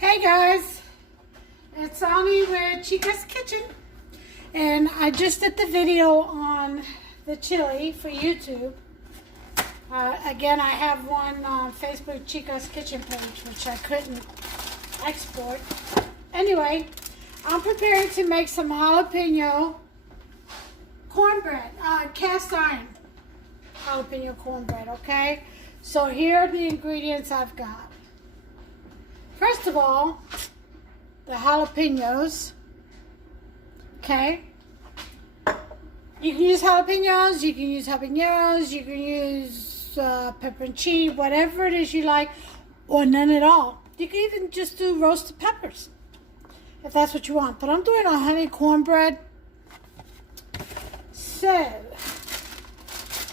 Hey guys, it's Ani with Chica's Kitchen, and I just did the video on the chili for YouTube. Again, I have one on Facebook, Chica's Kitchen page, which I couldn't export. Anyway, I'm preparing to make some jalapeno cornbread, cast iron jalapeno cornbread, okay? So here are the ingredients I've got. First of all, the jalapenos, okay? You can use jalapenos, you can use habaneros, you can use pepper and cheese, whatever it is you like, or none at all. You can even just do roasted peppers, if that's what you want. But I'm doing a honey cornbread. So,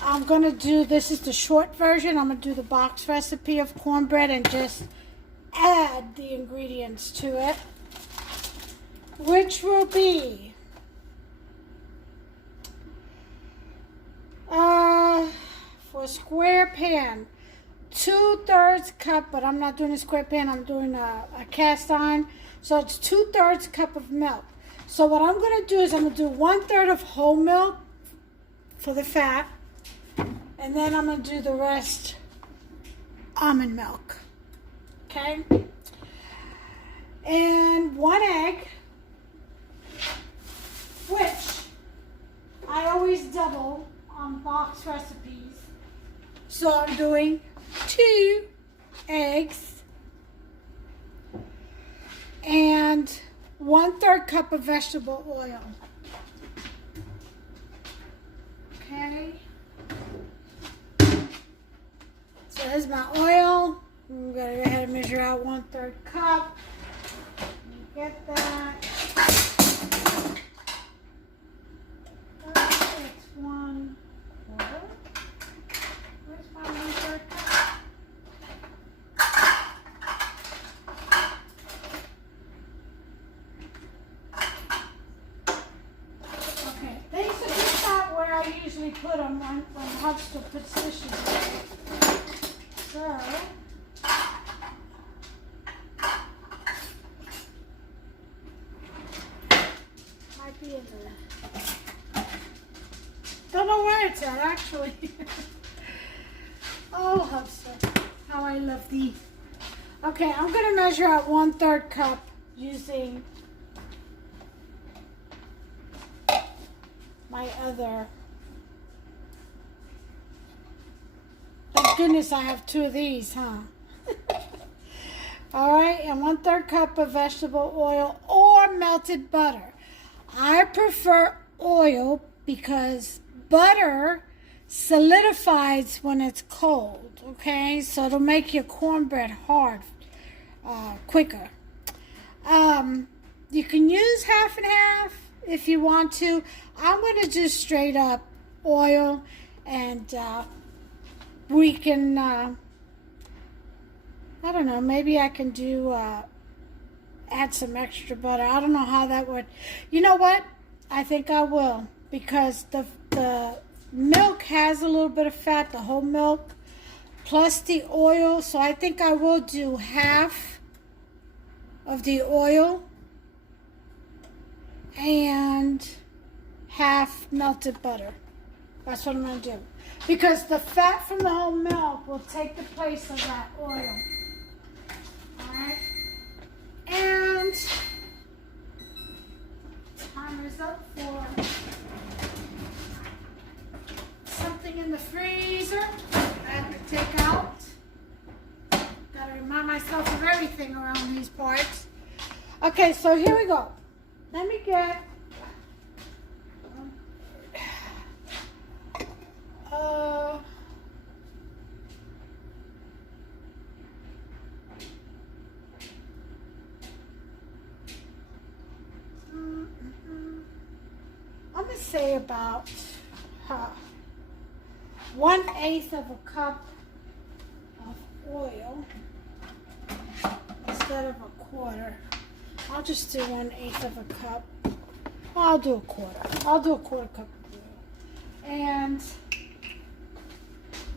I'm going to do, this is the short version, I'm going to do the box recipe of cornbread and just add the ingredients to it, which will be for a square pan, 2/3 cup, but I'm not doing a square pan, I'm doing a cast iron, so it's 2/3 cup of milk. So what I'm going to do is I'm going to do 1/3 of whole milk for the fat, and then I'm going to do the rest almond milk. Okay, and 1 egg, which I always double on box recipes. So I'm doing 2 eggs and 1/3 cup of vegetable oil. Okay, so here's my oil. I'm going to go ahead and measure out 1/3 cup. Get that. It's 1/4. Where's my 1/3 cup? Okay, these are just not where I usually put them when Hubster puts dishes in. So, be in there. Don't know where it's at actually. Oh, Hubster, how I love thee. Okay, I'm gonna measure out 1/3 cup using my other. Thank goodness I have 2 of these, huh? All right, and 1/3 cup of vegetable oil or melted butter. I prefer oil because butter solidifies when it's cold, okay? So it'll make your cornbread hard quicker. You can use half and half if you want to. I'm going to do straight up oil, and we can, I don't know, maybe I can do add some extra butter. I don't know how that would. You know what? I think I will, because the milk has a little bit of fat, the whole milk, plus the oil. So I think I will do half of the oil and half melted butter. That's what I'm going to do, because the fat from the whole milk will take the place of that oil. Alright? And timer's up for something in the freezer I have to take out. Gotta remind myself of everything around these parts. Okay, so here we go. Let me get I'm going to say about 1/8 of a cup of oil instead of a quarter. I'll just do 1/8 of a cup. Well, I'll do a quarter. I'll do a quarter cup of oil. And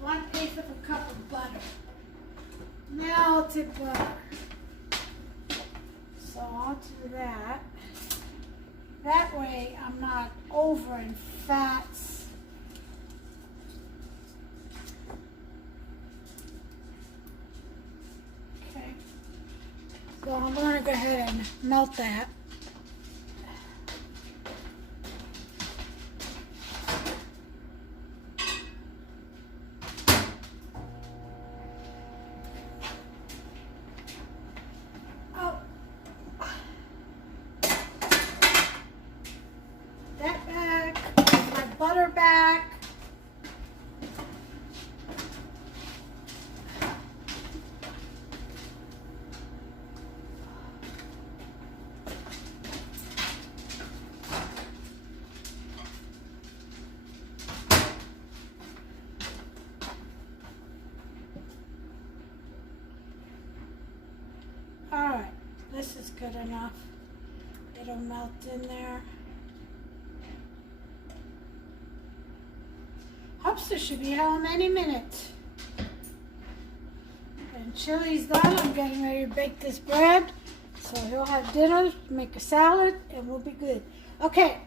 1/8 of a cup of butter. Melted butter. over in fats. Okay, so I'm going to go ahead and melt that. Butter back. All right, this is good enough. It'll melt in there. Hopster should be home any minute. And Chili's done. I'm getting ready to bake this bread. So he'll have dinner, make a salad, and we'll be good. Okay.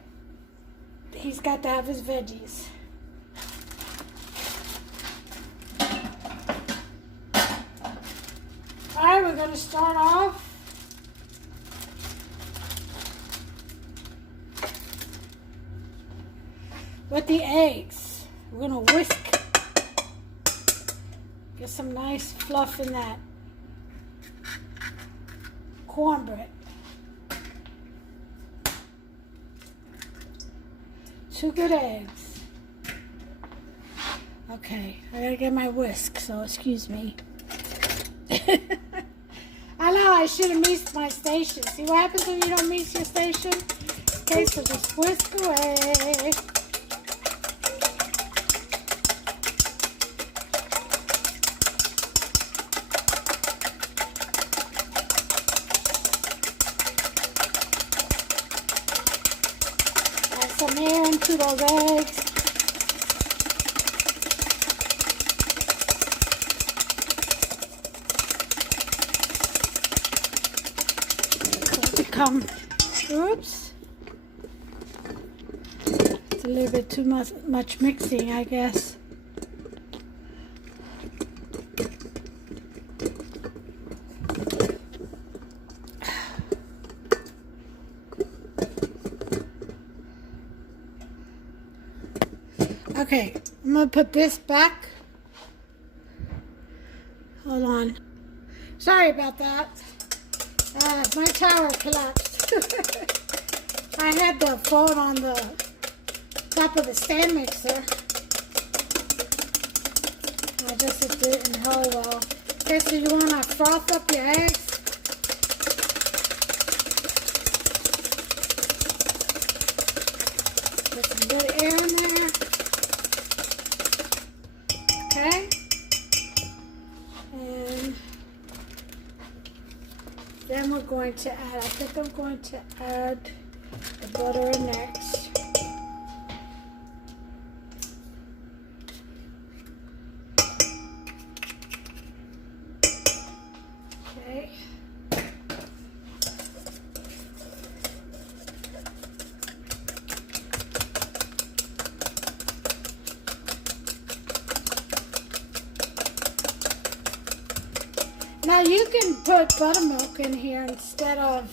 He's got to have his veggies. Alright, we're going to start off. With the eggs. We're going to whisk, get some nice fluff in that cornbread. 2 good eggs. Okay, I gotta get my whisk, so excuse me. I know I should have missed my station. See what happens when you don't miss your station? Okay, so just whisk away. Some air into those eggs. So become, oops, it's a little bit too much mixing, I guess. Okay, I'm going to put this back. Hold on. Sorry about that. My tower collapsed. I had the phone on the top of the stand mixer. I guess it didn't hold well. Okay, so you want to froth up your eggs. Put some good air in there. Okay, and then we're going to add, I think I'm going to add the butter in next. Okay. Now you can put buttermilk in here instead of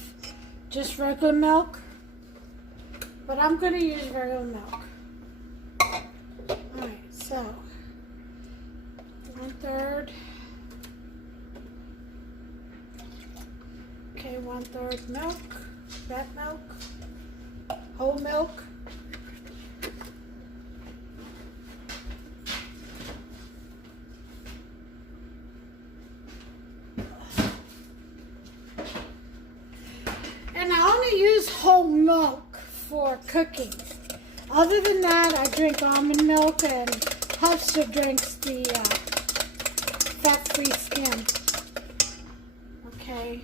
just regular milk, but I'm going to use regular milk. Alright, so 1/3. Okay, 1/3 milk, fat milk, whole milk. And I only use whole milk for cooking. Other than that, I drink almond milk, and Hufster drinks the fat-free skim. Okay.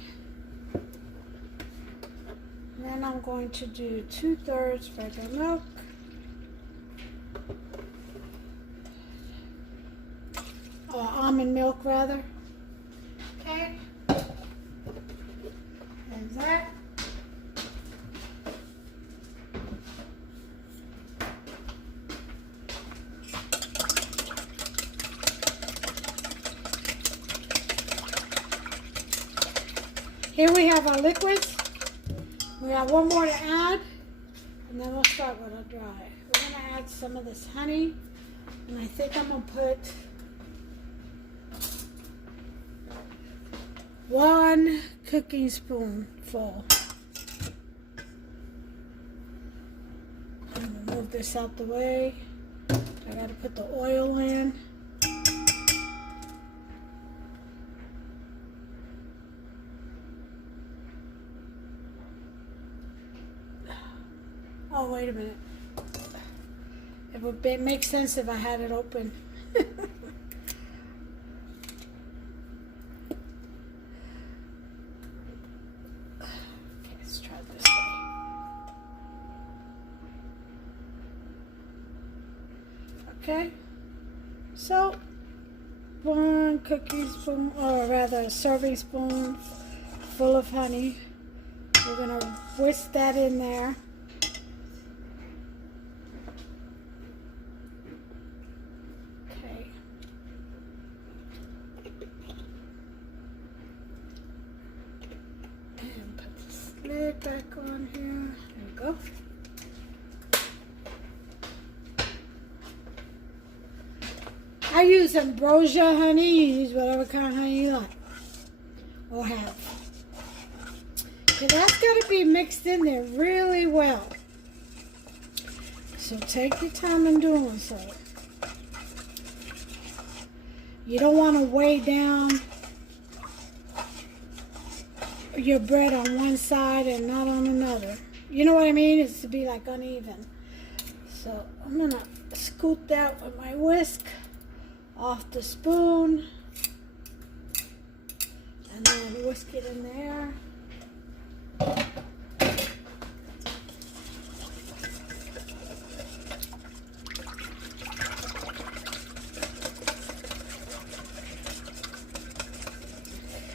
And then I'm going to do 2/3 regular milk. Or almond milk, rather. Okay. And that. Here we have our liquids. We got one more to add, and then we'll start with our dry. We're gonna add some of this honey, and I think I'm gonna put 1 cooking spoonful. I'm gonna move this out the way. I gotta put the oil in. Oh, wait a minute. It would make sense if I had it open. Okay, let's try it this way. Okay. So, 1 cooking spoon, or rather a serving spoon full of honey. We're going to whisk that in there. Lid back on here. There we go. I use ambrosia honey. You use whatever kind of honey you like or have. Okay, that's got to be mixed in there really well. So take your time in doing so. You don't want to weigh down your bread on one side and not on another. You know what I mean? It's to be like uneven. So I'm gonna scoop that with my whisk off the spoon and then whisk it in there.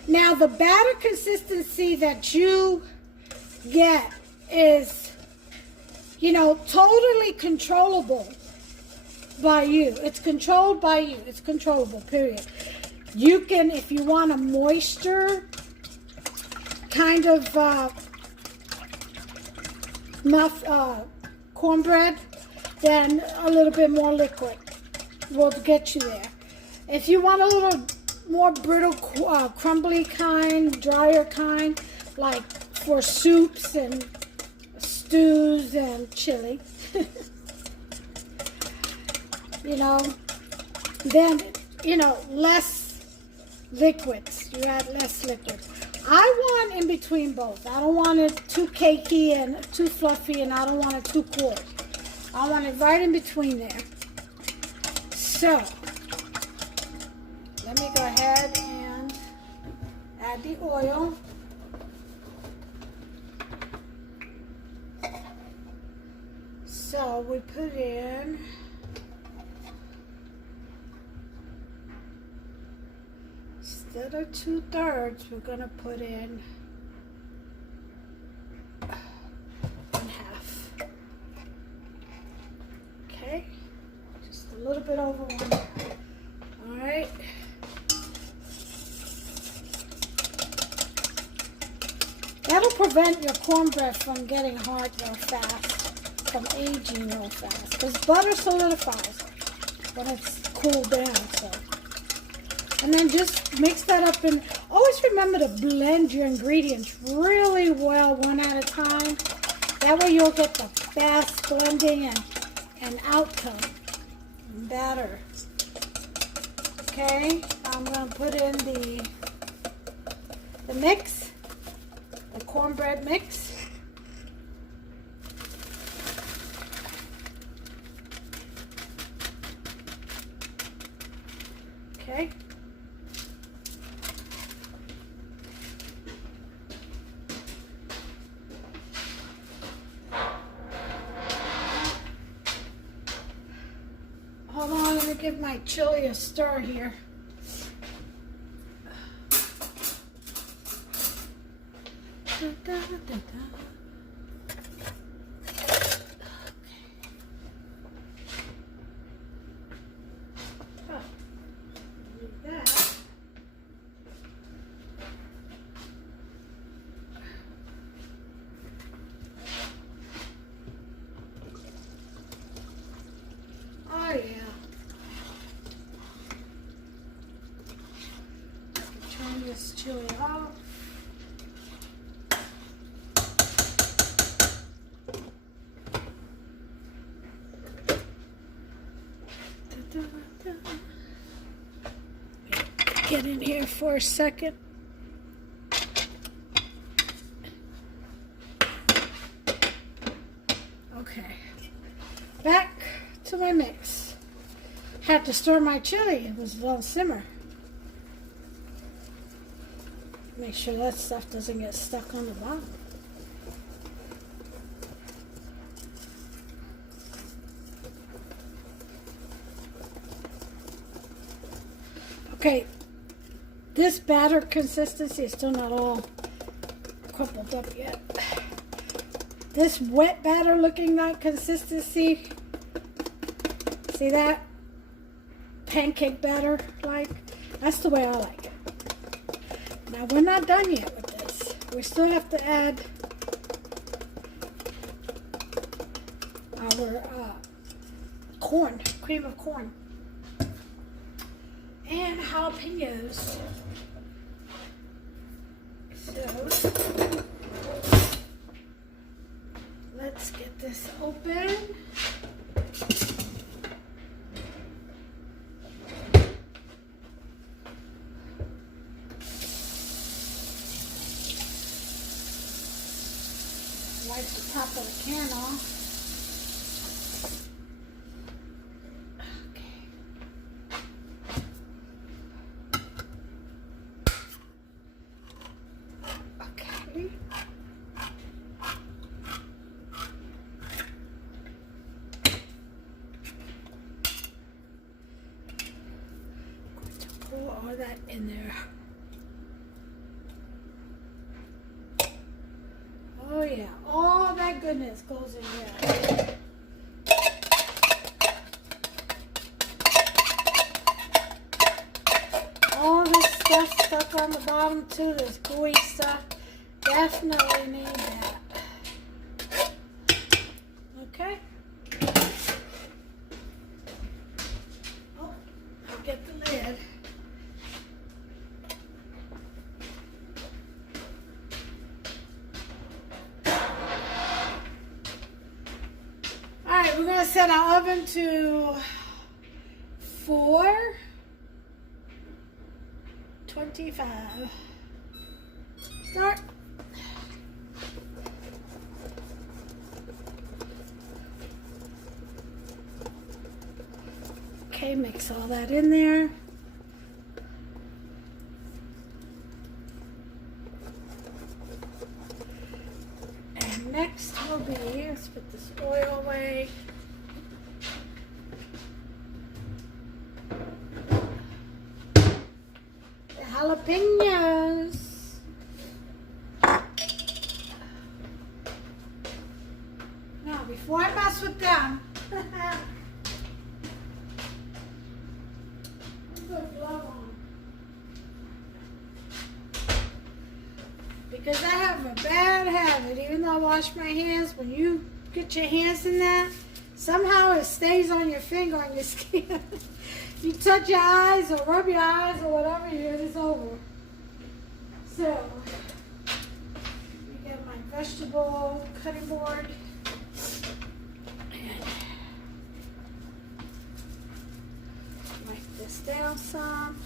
Now the batter consistency that you get is, you know, totally controllable by you. It's controlled by you. It's controllable, period. You can, if you want a moisture kind of cornbread, then a little bit more liquid will get you there. If you want a little more brittle, crumbly kind, drier kind, like for soups and stews and chili, you know, then, you know, less liquids. You add less liquid. I want in between both. I don't want it too cakey and too fluffy, and I don't want it too cool. I want it right in between there. So let me go ahead and add the oil. So we put in instead of 2/3, we're gonna put in 1/2. Okay, just a little bit over 1. All right. That'll prevent your cornbread from getting hard real fast, from aging real fast, because butter solidifies when it's cooled down. So, and then just mix that up, and always remember to blend your ingredients really well, one at a time. That way you'll get the best blending and outcome and batter. Okay, I'm going to put in the mix, the cornbread mix. Okay. Hold on, let me give my chili a stir here. Da, da, da, da. for a second. Okay, back to my mix. Had to stir my chili. It was on simmer. Make sure that stuff doesn't get stuck on the bottom. Okay, this batter consistency is still not all crumpled up yet. This wet batter looking like consistency, see that? Pancake batter like, that's the way I like it. Now we're not done yet with this. We still have to add our corn, cream of corn. And jalapeños. So let's get this open. Wipe the top of the can off. Pour all that in there. Oh yeah, all that goodness goes in there. All this stuff stuck on the bottom too, this gooey stuff. Definitely need that. Okay. Oh, I'll get the lid. Alright, we're going to set our oven to 425. Start. Okay, mix all that in there. And next will be, let's put this oil away. The jalapeños. Now, before I mess with them, because I have a bad habit, even though I wash my hands, when you get your hands in that, somehow it stays on your finger, on your skin. You touch your eyes or rub your eyes or whatever, it's over. So, we get my vegetable cutting board. And wipe this down some.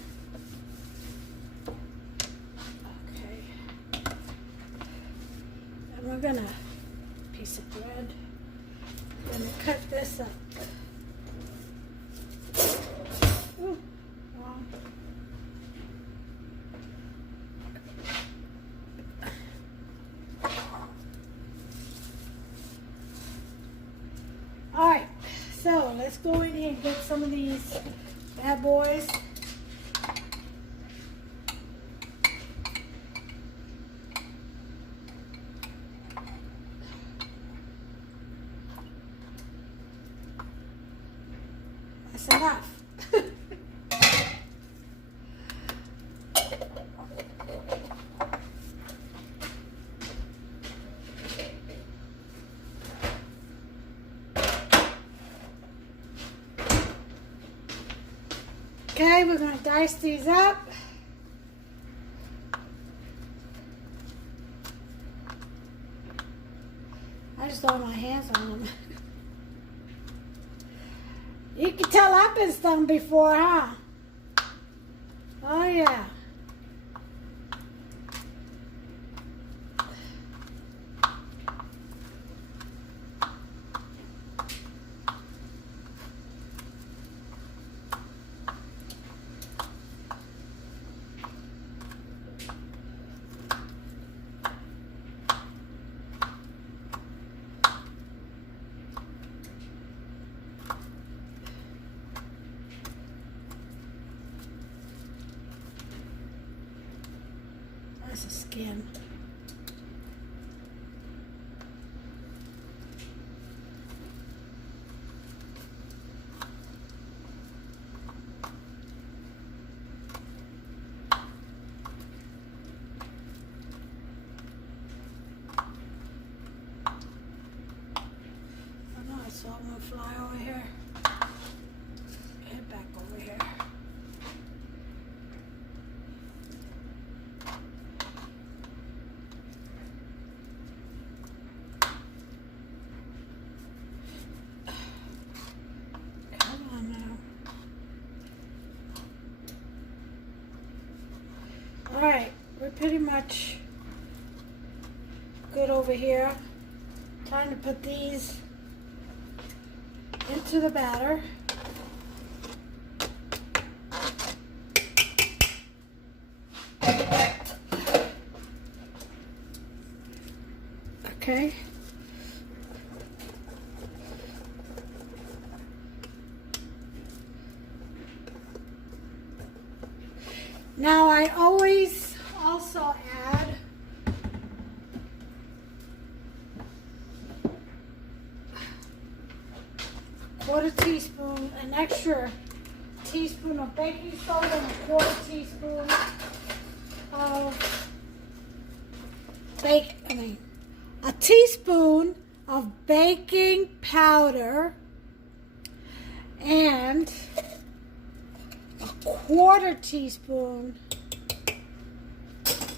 We're gonna, piece of bread, I'm gonna cut this up. Ooh, wrong. All right, so let's go in here and get some of these bad boys. That's enough. Okay, we're going to dice these up. I just don't have my hands on them. You can tell I've been stung before, huh? Oh, yeah. back in. So I'm going to fly over here, head back over here. Come on now. Alright, we're pretty much good over here. Time to put these into the batter. Okay. Now I always also add quarter teaspoon, an extra teaspoon of baking soda and a quarter teaspoon of a teaspoon of baking powder and a quarter teaspoon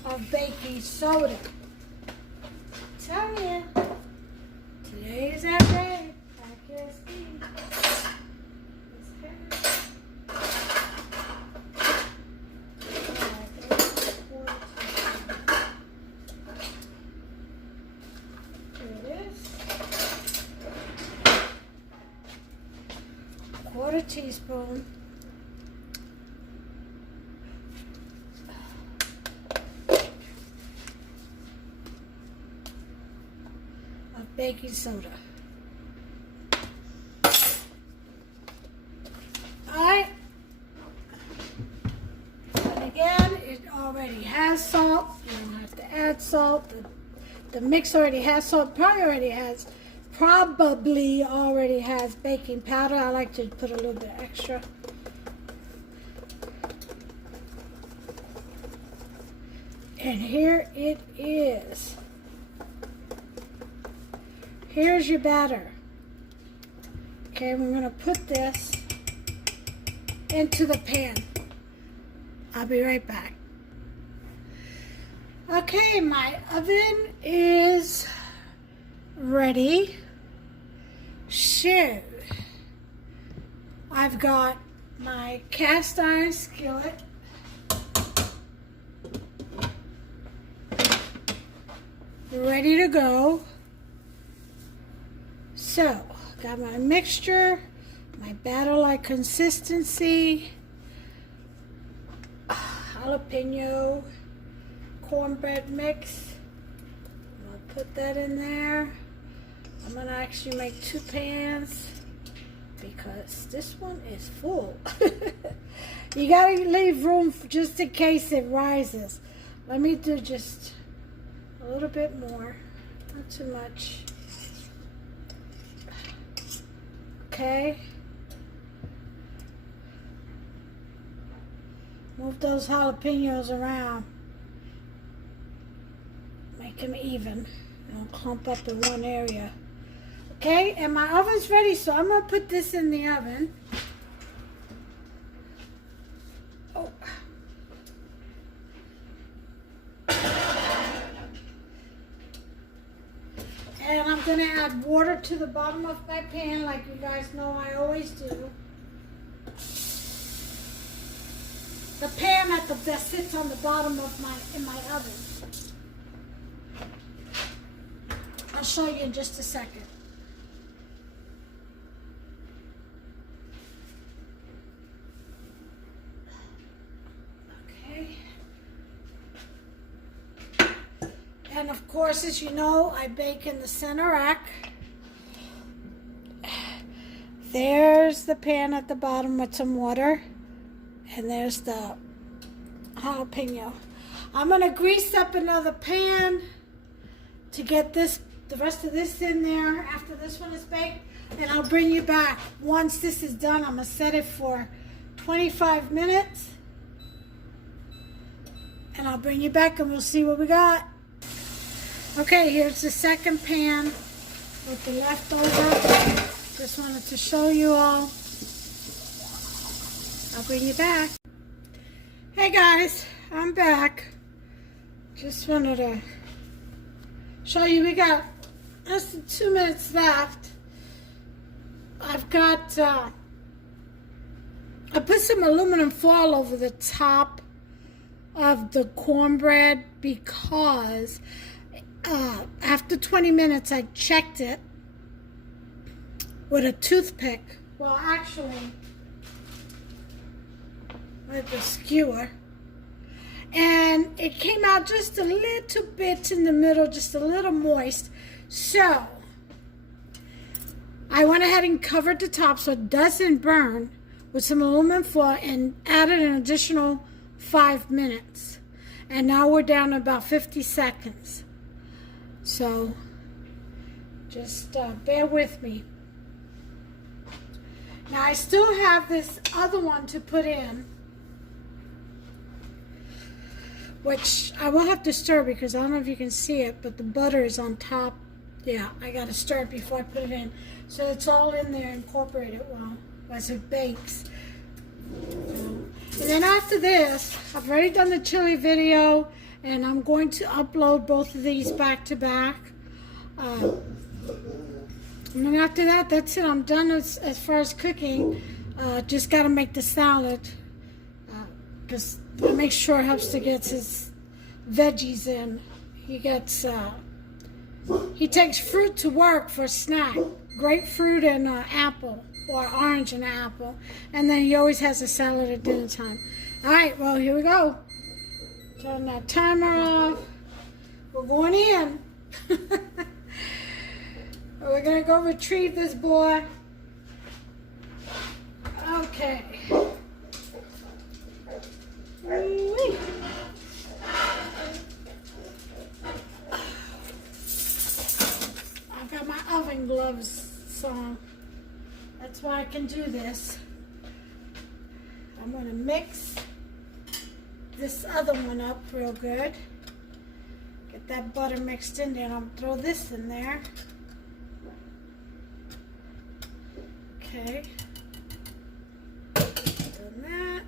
of baking soda. Tell you, today is that day. I guess. Quarter teaspoon of baking soda. Alright, and again, it already has salt. You don't have to add salt. The mix already has salt. Probably already has baking powder. I like to put a little bit extra. And here it is. Here's your batter. Okay, we're going to put this into the pan. I'll be right back. Okay, my oven is ready. So, I've got my cast iron skillet. Ready to go. So, got my mixture, my batter-like consistency, jalapeno cornbread mix. I'll put that in there. I'm going to actually make 2 pans because this one is full. You got to leave room just in case it rises. Let me do just a little bit more, not too much. Okay. Move those jalapenos around. Make them even. Don't clump up in one area. Okay, and my oven's ready, so I'm going to put this in the oven. Oh. And I'm going to add water to the bottom of my pan like you guys know I always do. The pan that sits on the bottom of my oven. I'll show you in just a second. Okay. And of course, as you know, I bake in the center rack. There's the pan at the bottom with some water. And there's the jalapeno. I'm going to grease up another pan to get the rest of this in there after this one is baked. And I'll bring you back. Once this is done, I'm going to set it for 25 minutes. And I'll bring you back and we'll see what we got. Okay, here's the second pan with the leftover. Just wanted to show you all. I'll bring you back. Hey guys, I'm back. Just wanted to show you, we got less than 2 minutes left. I've got, I put some aluminum foil over the top of the cornbread because after 20 minutes I checked it with a toothpick. Well, actually, with the skewer. And it came out just a little bit in the middle, just a little moist. So I went ahead and covered the top so it doesn't burn with some aluminum foil and added an additional 5 minutes. And now we're down to about 50 seconds. So just bear with me. Now I still have this other one to put in, which I will have to stir because I don't know if you can see it, but the butter is on top. Yeah, I got to stir it before I put it in. So it's all in there, incorporated well as it bakes. And then after this, I've already done the chili video, and I'm going to upload both of these back to back. And then after that, that's it. I'm done as far as cooking. Just got to make the salad because I make sure Hubster gets his veggies in. He takes fruit to work for a snack. Grapefruit and apple, or orange and apple. And then he always has a salad at dinner time. All right, well, here we go. Turn that timer off. We're going in. We're going to go retrieve this boy. Okay. Woo-wee. I've got my oven gloves on. That's why I can do this. I'm going to mix this other one up real good. Get that butter mixed in there, and I'll throw this in there. Okay. Done that.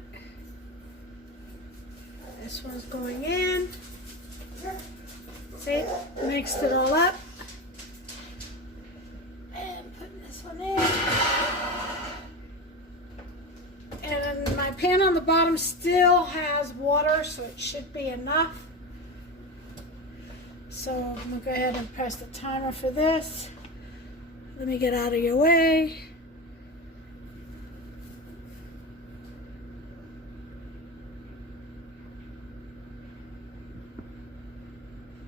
This one's going in. See, mixed it all up. And putting this one in. And my pan on the bottom still has water, so it should be enough. So I'm going to go ahead and press the timer for this. Let me get out of your way.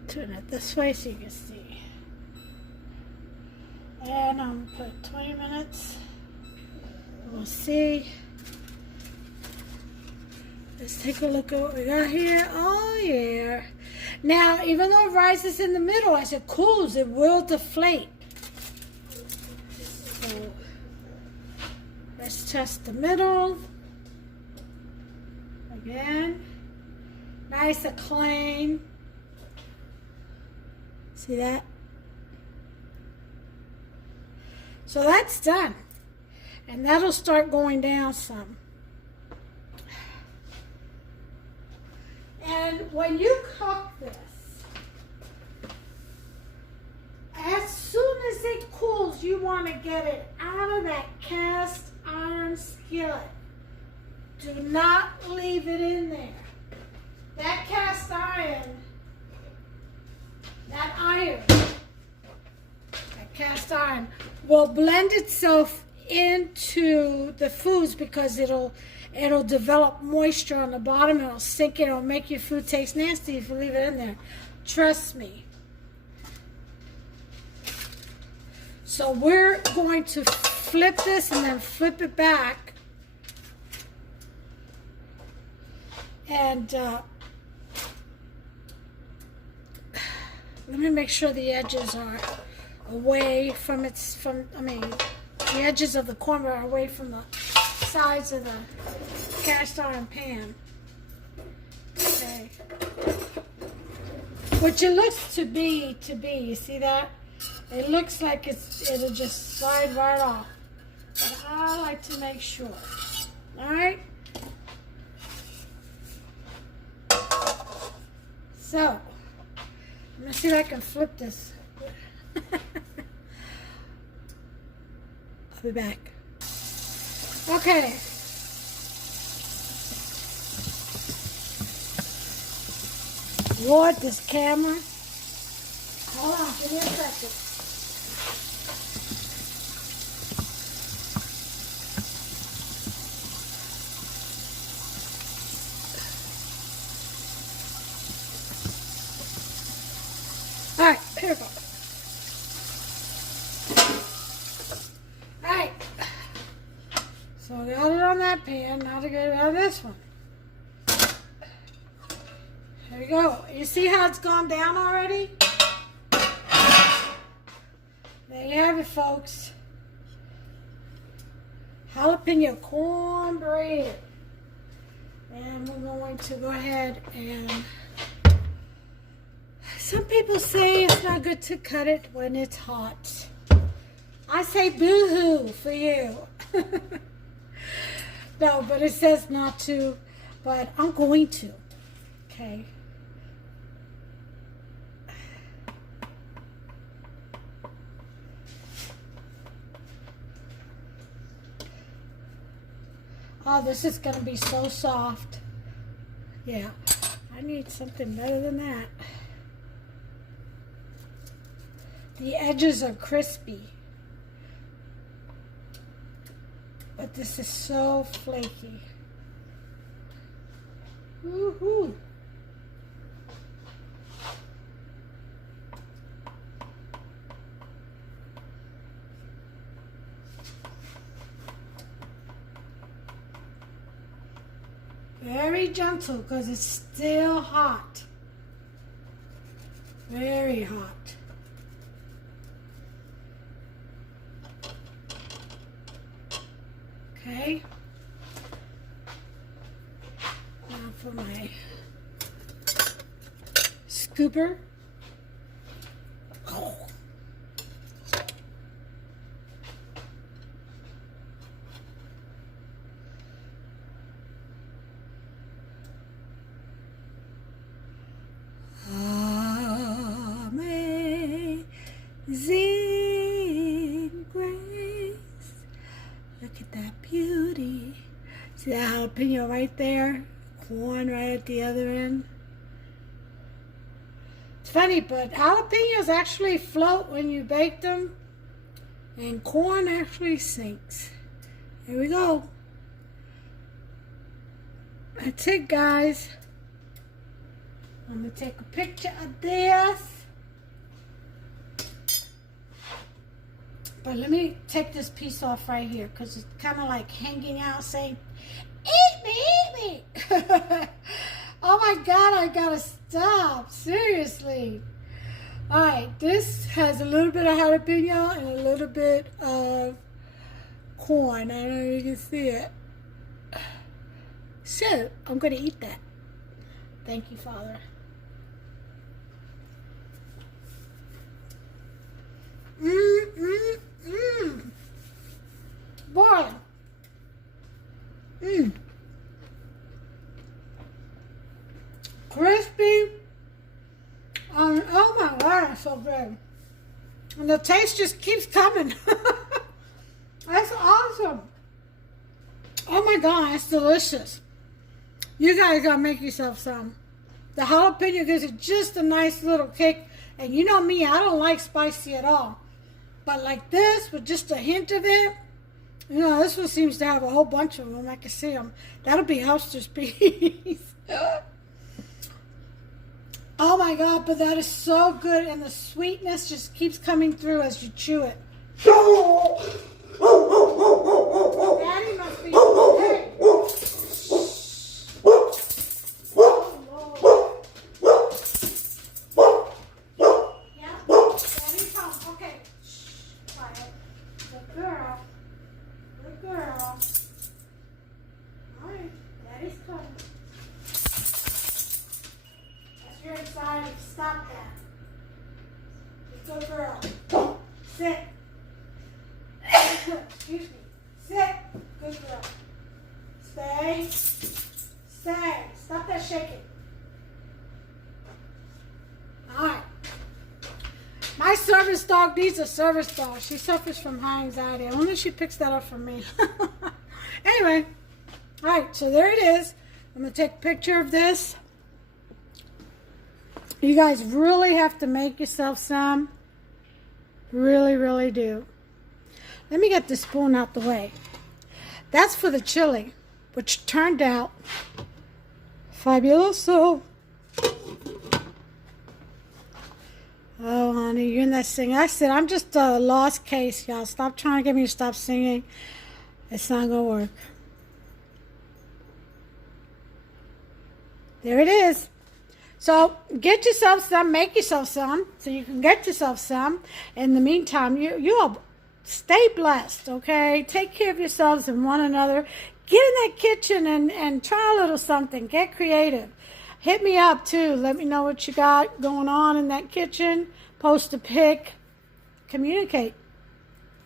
Turn it this way so you can see. And I'm going to put 20 minutes. We'll see. Let's take a look at what we got here. Oh, yeah. Now, even though it rises in the middle, as it cools, it will deflate. So, let's test the middle. Again. Nice and clean. See that? So that's done. And that'll start going down some. And when you cook this, as soon as it cools, you want to get it out of that cast iron skillet. Do not leave it in there. That cast iron, that cast iron will blend itself into the foods because it'll develop moisture on the bottom. It'll sink it. It'll make your food taste nasty if you leave it in there. Trust me. So we're going to flip this and then flip it back. Let me make sure the edges are away from the edges of the cornbread are away from the sides of the cast iron pan. Okay. Which it looks to be, you see that? It looks like it'll just slide right off. But I like to make sure. Alright? So, I'm going to see if I can flip this. I'll be back. Okay. Lord, this camera. Hold on, give me a second. Alright, here we go. Alright. So I got it on that pan. Now to get it out of this one. There we go. You see how it's gone down already? There you have it, folks. Jalapeno cornbread. And we're going to go ahead and... Some people say it's not good to cut it when it's hot. I say boo-hoo for you. No, but it says not to, but I'm going to. Okay. Oh, this is going to be so soft. Yeah, I need something better than that. The edges are crispy. But this is so flaky. Woohoo! Very gentle because it's still hot. Very hot. Okay. Now for my scooper. Oh. Amazing grace. Look at that beauty. See that jalapeno right there? Corn right at the other end. It's funny, but jalapenos actually float when you bake them. And corn actually sinks. Here we go. That's it, guys. I'm going to take a picture of this. But let me take this piece off right here because it's kind of like hanging out saying, eat me, eat me. Oh my God, I gotta stop. Seriously. All right, this has a little bit of jalapeno and a little bit of corn. I don't know if you can see it. So, I'm going to eat that. Thank you, Father. Boy. Crispy. Oh my God, it's so good. And the taste just keeps coming. That's awesome. Oh my God, it's delicious. You guys gotta make yourself some. The jalapeno gives it just a nice little kick. And you know me, I don't like spicy at all. But like this, with just a hint of it, you know, this one seems to have a whole bunch of them. I can see them. That'll be Houster's piece. Oh my God, but that is so good. And the sweetness just keeps coming through as you chew it. Daddy must be okay. Good girl. Sit. Excuse me. Sit. Good girl. Stay. Stay. Stop that shaking. All right. My service dog needs a service dog. She suffers from high anxiety. I wonder if she picks that up from me. Anyway. All right. So there it is. I'm going to take a picture of this. You guys really have to make yourself some. Really, really do. Let me get the spoon out the way. That's for the chili, which turned out fabuloso. Oh, honey, you're in that singing. I said, I'm just a lost case, y'all. Stop trying to get me to stop singing. It's not going to work. There it is. So get yourself some, make yourself some, so you can get yourself some. In the meantime, you all stay blessed, okay? Take care of yourselves and one another. Get in that kitchen and try a little something. Get creative. Hit me up, too. Let me know what you got going on in that kitchen. Post a pic. Communicate.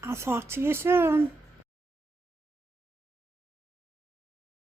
I'll talk to you soon.